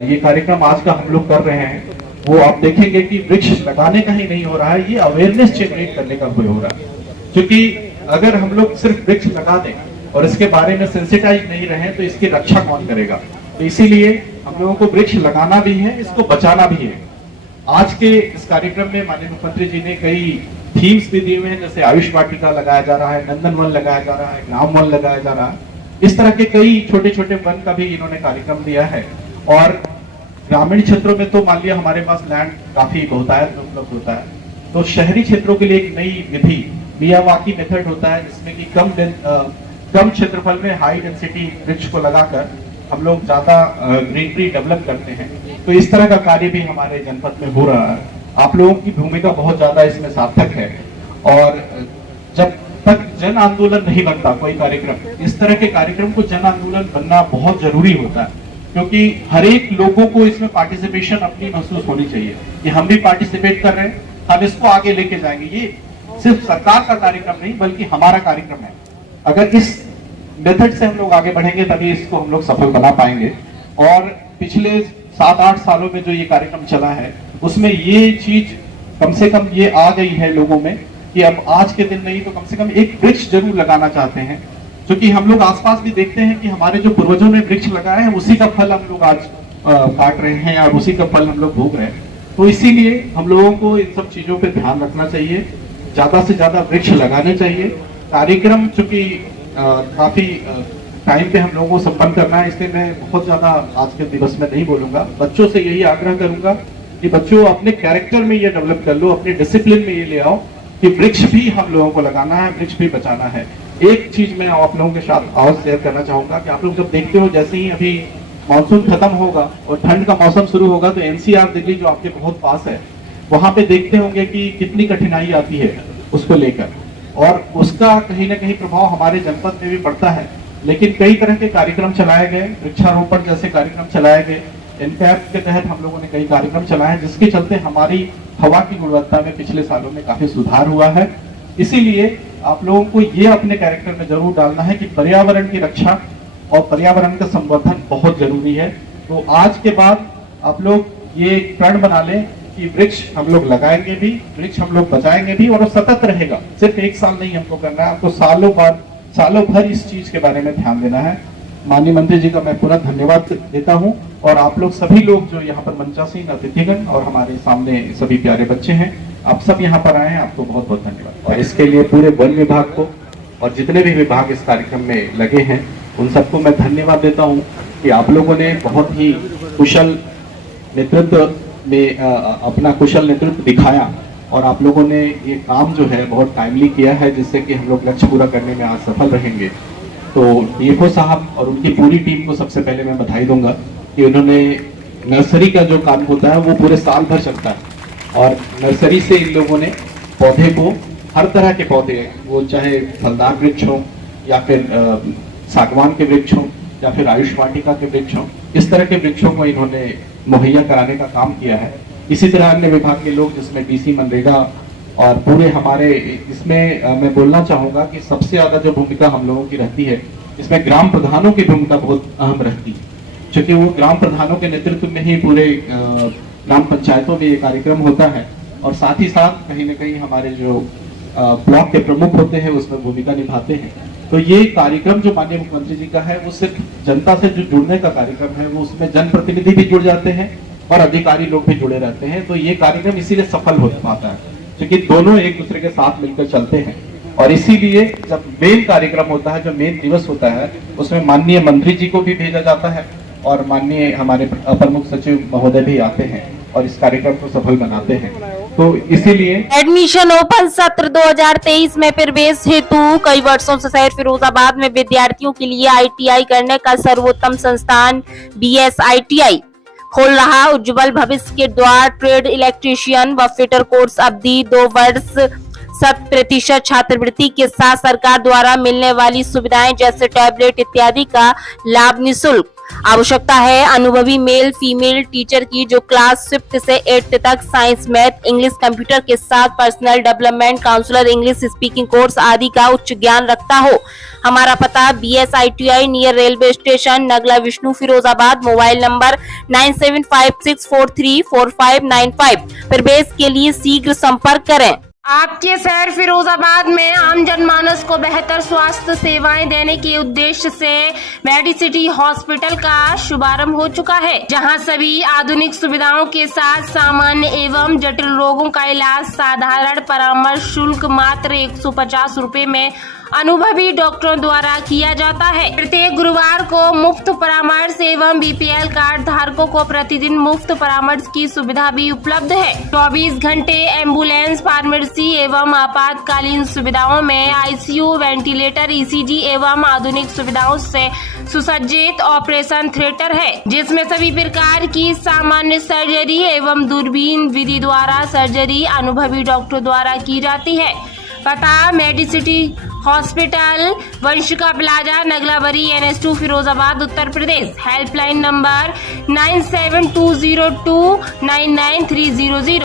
ये कार्यक्रम आज का हम लोग कर रहे हैं वो आप देखेंगे कि वृक्ष लगाने का ही नहीं हो रहा है, ये अवेयरनेस जनरेट करने का भी हो रहा है। क्योंकि अगर हम लोग सिर्फ वृक्ष लगा दें और इसके बारे में सेंसिटाइज नहीं रहे तो इसकी रक्षा कौन करेगा। तो इसीलिए हम लोगों को वृक्ष लगाना भी है, इसको बचाना भी है। आज के इस कार्यक्रम में माननीय मुख्यमंत्री जी ने कई थीम्स भी दिए हुए हैं, जैसे आयुष वाटिका लगाया जा रहा है, नंदन वन लगाया जा रहा है, ग्राम वन लगाया जा रहा है। इस तरह के कई छोटे छोटे वन का भी इन्होंने कार्यक्रम दिया है। और ग्रामीण क्षेत्रों में तो मान लिया हमारे पास लैंड काफी बहुतायत में उपलब्ध होता है, तो शहरी क्षेत्रों के लिए एक नई विधि मियावाकी मेथड होता है, जिसमें कि कम क्षेत्रफल में हाई डेंसिटी वृक्ष को लगाकर हम लोग ज्यादा ग्रीनरी डेवलप करते हैं। तो इस तरह का कार्य भी हमारे जनपद में हो रहा है। आप लोगों की भूमिका बहुत ज्यादा इसमें सार्थक है। और जब तक जन आंदोलन नहीं बनता कोई कार्यक्रम, इस तरह के कार्यक्रम को जन आंदोलन बनना बहुत जरूरी होता है, क्योंकि हर एक लोगों को इसमें पार्टिसिपेशन अपनी महसूस होनी चाहिए कि हम भी पार्टिसिपेट कर रहे हैं, हम इसको आगे लेके जाएंगे। ये सिर्फ सरकार का कार्यक्रम नहीं बल्कि हमारा कार्यक्रम है। अगर इस मेथड से हम लोग आगे बढ़ेंगे तभी इसको हम लोग सफल बना पाएंगे। और पिछले 7-8 सालों में जो ये कार्यक्रम चला है उसमें ये चीज कम से कम ये आ गई है लोगों में कि अब आज के दिन नहीं तो कम से कम एक वृक्ष जरूर लगाना चाहते हैं। क्योंकि हम लोग आसपास भी देखते हैं कि हमारे जो पूर्वजों ने वृक्ष लगाए हैं उसी का फल हम लोग आज काट रहे हैं और उसी का फल हम लोग भोग रहे हैं। तो इसीलिए हम लोगों को इन सब चीजों पे ध्यान रखना चाहिए, ज्यादा से ज्यादा वृक्ष लगाने चाहिए। कार्यक्रम चूंकि काफी टाइम पे हम लोगों को संपन्न करना है, इसलिए मैं बहुत ज्यादा आज के दिवस में नहीं बोलूंगा। बच्चों से यही आग्रह करूंगा कि बच्चों अपने कैरेक्टर में ये डेवलप कर लो, अपने डिसिप्लिन में ये ले आओ कि वृक्ष भी हम लोगों को लगाना है, वृक्ष भी बचाना है। एक चीज मैं आप लोगों के साथ और शेयर करना चाहूंगा कि आप लोग जब देखते हो जैसे ही अभी मानसून खत्म होगा और ठंड का मौसम शुरू होगा तो एनसीआर दिल्ली जो आपके बहुत पास है वहां पे देखते होंगे कि कितनी कठिनाई आती है उसको लेकर, और उसका कहीं ना कहीं प्रभाव हमारे जनपद में भी पड़ता है। लेकिन कई तरह के कार्यक्रम चलाए गए, वृक्षारोपण जैसे कार्यक्रम चलाए गए, एनकैप के तहत हम लोगों ने कई कार्यक्रम चलाए हैं, जिसके चलते हमारी हवा की गुणवत्ता में पिछले सालों में काफी सुधार हुआ है। इसीलिए आप लोगों को ये अपने कैरेक्टर में जरूर डालना है कि पर्यावरण की रक्षा और पर्यावरण का संवर्धन बहुत जरूरी है। तो आज के बाद आप लोग ये प्रण बना लें कि वृक्ष हम लोग लगाएंगे भी, वृक्ष हम लोग बचाएंगे भी, और वो सतत रहेगा। सिर्फ एक साल नहीं हमको करना है, आपको सालों भर इस चीज के बारे में ध्यान देना है। माननीय मंत्री जी का मैं पूरा धन्यवाद देता हूं। और आप लोग सभी लोग जो यहाँ पर मंचासीन अतिथिगण और हमारे सामने सभी प्यारे बच्चे हैं, आप सब यहाँ पर आए हैं, आपको बहुत बहुत धन्यवाद। और इसके लिए पूरे वन विभाग को और जितने भी विभाग इस कार्यक्रम में लगे हैं उन सबको मैं धन्यवाद देता हूँ कि आप लोगों ने बहुत ही कुशल नेतृत्व में अपना कुशल नेतृत्व दिखाया और आप लोगों ने ये काम जो है बहुत टाइमली किया है, जिससे कि हम लोग लक्ष्य पूरा करने में आज सफल रहेंगे। तो डीएफओ साहब और उनकी पूरी टीम को सबसे पहले मैं बधाई दूंगा कि उन्होंने नर्सरी का जो काम होता है वो पूरे साल भर चलता है, और नर्सरी से इन लोगों ने पौधे को, हर तरह के पौधे, वो चाहे फलदार वृक्ष हो या फिर सागवान के वृक्ष हो या फिर आयुष वाटिका के वृक्ष हो, इस तरह के वृक्षों को इन्होंने मुहैया कराने का काम किया है। इसी तरह अन्य विभाग के लोग, जिसमें डीसी मनरेगा और पूरे हमारे, इसमें मैं बोलना चाहूंगा कि सबसे ज्यादा जो भूमिका हम लोगों की रहती है इसमें ग्राम प्रधानों की भूमिका बहुत अहम रहती है, क्योंकि वो ग्राम प्रधानों के नेतृत्व में ही पूरे ग्राम पंचायतों में ये कार्यक्रम होता है। और साथ ही साथ कहीं ना कहीं हमारे जो ब्लॉक के प्रमुख होते हैं उसमें भूमिका निभाते हैं। तो ये कार्यक्रम जो माननीय मुख्यमंत्री जी का है वो सिर्फ जनता से जो जुड़ने का कार्यक्रम है, वो उसमें जनप्रतिनिधि भी जुड़ जाते हैं और अधिकारी लोग भी जुड़े रहते हैं। तो ये कार्यक्रम इसीलिए सफल हो पाता है क्योंकि दोनों एक दूसरे के साथ मिलकर चलते हैं। और इसीलिए जब मेन कार्यक्रम होता है, जो मेन दिवस होता है, उसमें माननीय मंत्री जी को भी भेजा जाता है और माननीय हमारे अपर मुख्य सचिव महोदय भी आते हैं और इस कार्यक्रम को सफल बनाते हैं। तो इसीलिए एडमिशन ओपन सत्र 2023 में प्रवेश हेतु कई वर्षों से शहर फिरोजाबाद में विद्यार्थियों के लिए आईटीआई करने का सर्वोत्तम संस्थान BSITI खोल रहा। उज्जवल भविष्य के द्वार ट्रेड इलेक्ट्रीशियन व फिटर कोर्स अवधि 2 वर्ष 100% छात्रवृत्ति के साथ सरकार द्वारा मिलने वाली सुविधाएं जैसे टैबलेट इत्यादि का लाभ निःशुल्क। आवश्यकता है अनुभवी मेल फीमेल टीचर की जो क्लास 5th से 8th तक साइंस मैथ इंग्लिश कंप्यूटर के साथ personal development counsellor English speaking course आदि का उच्च ज्ञान रखता हो। हमारा पता BSITI near railway station Nagla Vishnu Firozabad. Mobile number 9756434595। प्रवेश के लिए शीघ्र संपर्क करें। आपके शहर फिरोजाबाद में आम जनमानस को बेहतर स्वास्थ्य सेवाएं देने के उद्देश्य से मेडिसिटी हॉस्पिटल का शुभारंभ हो चुका है, जहां सभी आधुनिक सुविधाओं के साथ सामान्य एवं जटिल रोगों का इलाज साधारण परामर्श शुल्क मात्र 150 रुपए में अनुभवी डॉक्टरों द्वारा किया जाता है। प्रत्येक गुरुवार को मुफ्त परामर्श एवं BPL कार्ड धारकों को प्रतिदिन मुफ्त परामर्श की सुविधा भी उपलब्ध है। 24 घंटे एम्बुलेंस फार्मेसी एवं आपातकालीन सुविधाओं में ICU वेंटिलेटर ECG एवं आधुनिक सुविधाओं से सुसज्जित ऑपरेशन थिएटर है, जिसमें सभी प्रकार की सामान्य सर्जरी एवं दूरबीन विधि द्वारा सर्जरी अनुभवी डॉक्टर द्वारा की जाती है। पता Medicity hospital Vanshika plaza Naglabari NS2 Firozabad Uttar Pradesh. Helpline number 9720299300।